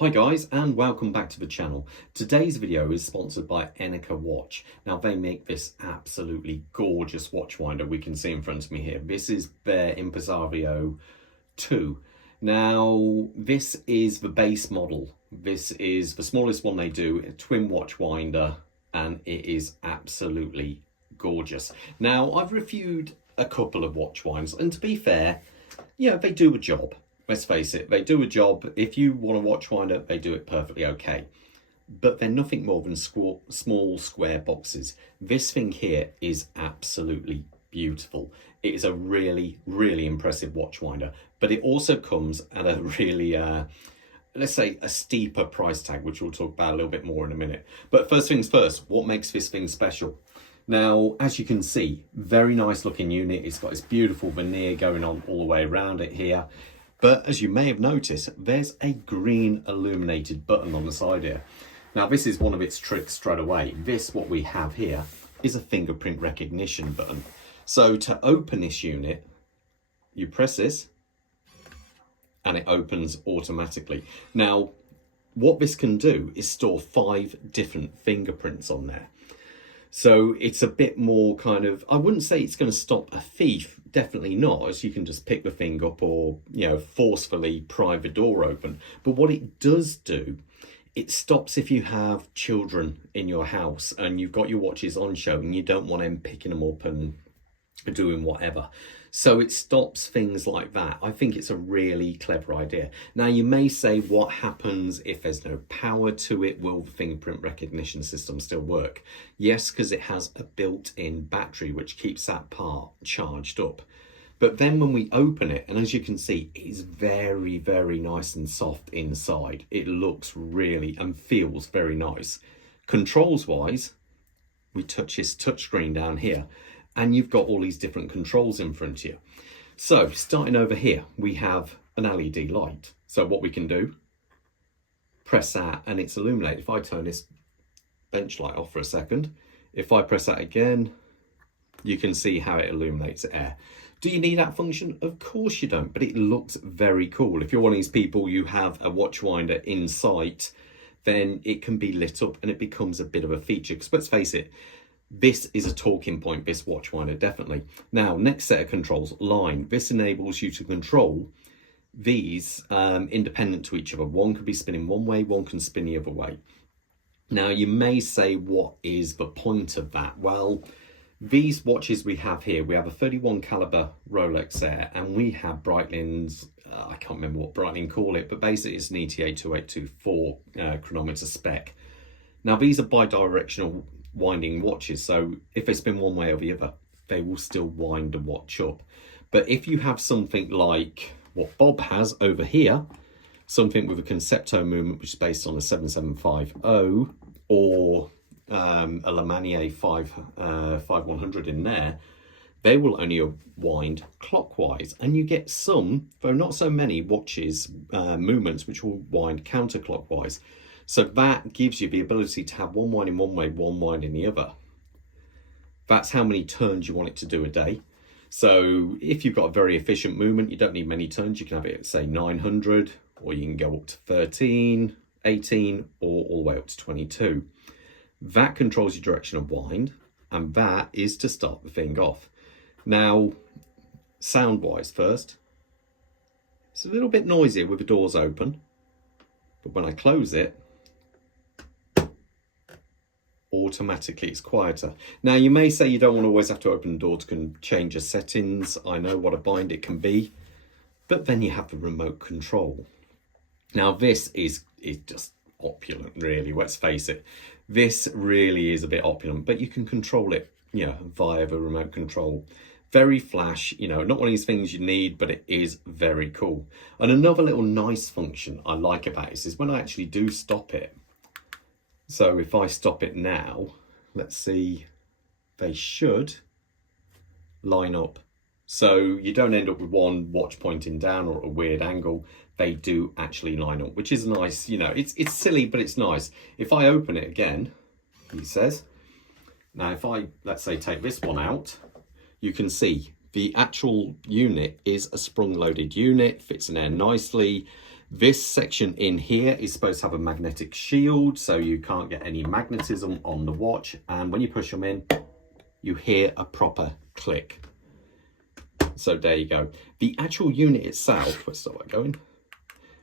Hi guys, and welcome back to the channel. Today's video is sponsored by Enigwatch. Now they make this absolutely gorgeous watch winder we can see in front of me here. This is their Impresario 2. Now this is the base model. This is the smallest one they do, a twin watch winder, and it is absolutely gorgeous. Now I've reviewed a couple of watch winders, and to be fair, yeah, they do a job. Let's face it, they do a job. If you want a watch winder, they do it perfectly okay. But they're nothing more than small square boxes. This thing here is absolutely beautiful. It is a really, really impressive watch winder. But it also comes at a really, let's say, a steeper price tag, which we'll talk about a little bit more in a minute. But first things first, what makes this thing special? Now, as you can see, very nice looking unit. It's got this beautiful veneer going on all the way around it here. But as you may have noticed, there's a green illuminated button on the side here. Now this is one of its tricks straight away. This, what we have here, is a fingerprint recognition button. So to open this unit, you press this and it opens automatically. Now, what this can do is store 5 different fingerprints on there. So it's a bit more kind of, I wouldn't say it's going to stop a thief, definitely not, as you can just pick the thing up or, you know, forcefully pry the door open. But what it does do, it stops if you have children in your house and you've got your watches on show and you don't want them picking them up and doing whatever. So it stops things like that. I think it's a really clever idea. Now you may say, what happens if there's no power to it? Will the fingerprint recognition system still work? Yes, because it has a built-in battery which keeps that part charged up. But then when we open it, and as you can see, it is very, very nice and soft inside. It looks really and feels very nice. Controls wise, we touch this touchscreen down here, and you've got all these different controls in front of you. So starting over here, we have an LED light. So what we can do, press that and it's illuminated. If I turn this bench light off for a second, if I press that again, you can see how it illuminates the air. Do you need that function? Of course you don't, but it looks very cool. If you're one of these people, you have a watch winder in sight, then it can be lit up and it becomes a bit of a feature. Because let's face it, this is a talking point, this watch winder, definitely. Now, next set of controls, line. This enables you to control these independent to each other. One could be spinning one way, one can spin the other way. Now, you may say, what is the point of that? Well, these watches we have here, we have a 31 caliber Rolex there, and we have Breitling's, I can't remember what Breitling call it, but basically it's an ETA 2824 chronometer spec. Now, these are bidirectional winding watches, so if they spin one way or the other, they will still wind the watch up. But if you have something like what Bob has over here, something with a concepto movement which is based on a 7750 or a Le Manier 5100 in there, they will only wind clockwise, and you get some, though not so many, watches movements which will wind counterclockwise. So that gives you the ability to have one wind in one way, one wind in the other. That's how many turns you want it to do a day. So if you've got a very efficient movement, you don't need many turns. You can have it at, say, 900, or you can go up to 13, 18, or all the way up to 22. That controls your direction of wind, and that is to start the thing off. Now, sound-wise first, it's a little bit noisier with the doors open, but when I close it, automatically it's quieter. Now you may say you don't want to always have to open the door to change your settings. I know what a bind it can be, but then you have the remote control. Now this is just opulent, really. Let's face it, this really is a bit opulent, but you can control it, you know, via the remote control. Very flash, you know, not one of these things you need, but it is very cool. And another little nice function I like about this is when I actually do stop it. So if I stop it now, let's see, they should line up. So you don't end up with one watch pointing down or at a weird angle. They do actually line up, which is nice. You know, it's silly, but it's nice. If I open it again, he says, now if I, let's say, take this one out, you can see the actual unit is a sprung loaded unit, fits in there nicely. This section in here is supposed to have a magnetic shield, so you can't get any magnetism on the watch. And when you push them in, you hear a proper click. So there you go. The actual unit itself, let's start that going.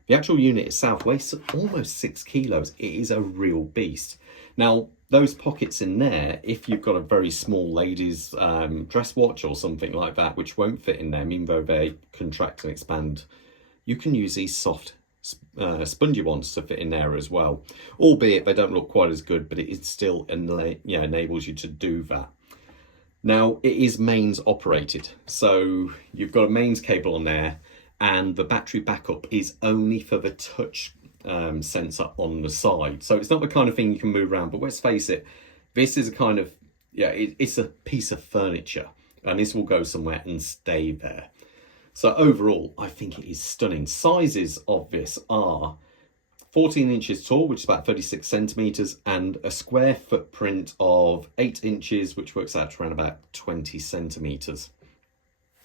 The actual unit itself weighs almost 6 kilos. It is a real beast. Now, those pockets in there, if you've got a very small lady's dress watch or something like that, which won't fit in there, even though they contract and expand, you can use these soft, spongy ones to fit in there as well. Albeit they don't look quite as good, but it still enables you to do that. Now, it is mains operated. So you've got a mains cable on there, and the battery backup is only for the touch sensor on the side. So it's not the kind of thing you can move around, but let's face it, this is a kind of, it's a piece of furniture, and this will go somewhere and stay there. So overall, I think it is stunning. Sizes of this are 14 inches tall, which is about 36 centimeters, and a square footprint of 8 inches, which works out to around about 20 centimeters.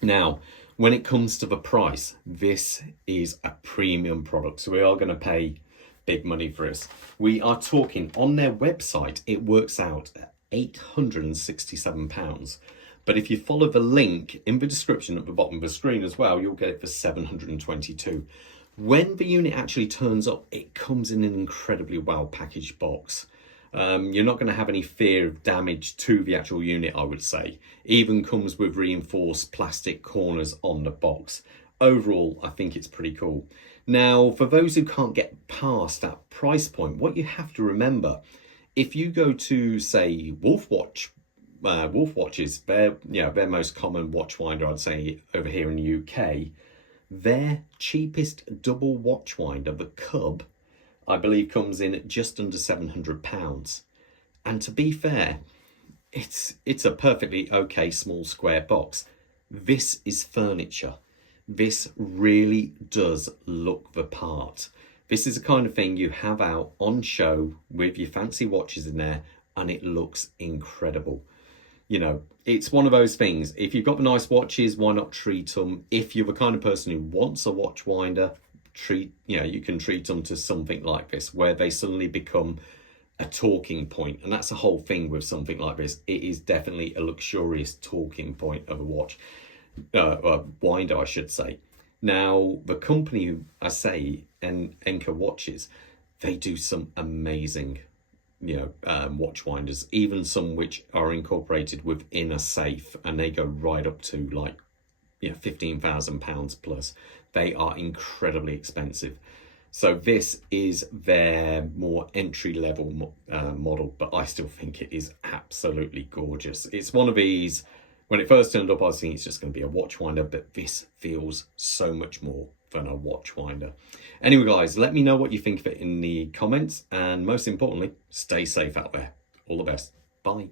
Now, when it comes to the price, this is a premium product, so we are going to pay big money for this. We are talking, on their website, it works out at £867. But if you follow the link in the description at the bottom of the screen as well, you'll get it for £722. When the unit actually turns up, it comes in an incredibly well packaged box. You're not going to have any fear of damage to the actual unit, I would say. Even comes with reinforced plastic corners on the box. Overall, I think it's pretty cool. Now, for those who can't get past that price point, what you have to remember, if you go to, say, Wolf watches, their most common watch winder, I'd say, over here in the UK, their cheapest double watch winder, the Cub, I believe comes in at just under £700. And to be fair, it's a perfectly okay small square box. This is furniture. This really does look the part. This is the kind of thing you have out on show with your fancy watches in there, and it looks incredible. You know, it's one of those things. If you've got the nice watches, why not treat them? If you're the kind of person who wants a watch winder, you can treat them to something like this, where they suddenly become a talking point. And that's the whole thing with something like this. It is definitely a luxurious talking point of a watch, winder, I should say. Now, the company who I say, Enigwatch, they do some amazing watch winders, even some which are incorporated within a safe, and they go right up to like £15,000 plus. They are incredibly expensive. So this is their more entry-level model, but I still think it is absolutely gorgeous. It's one of these, when it first turned up, I was thinking it's just going to be a watch winder, but this feels so much more than a watch winder. Anyway, guys, let me know what you think of it in the comments, and most importantly, stay safe out there. All the best. Bye.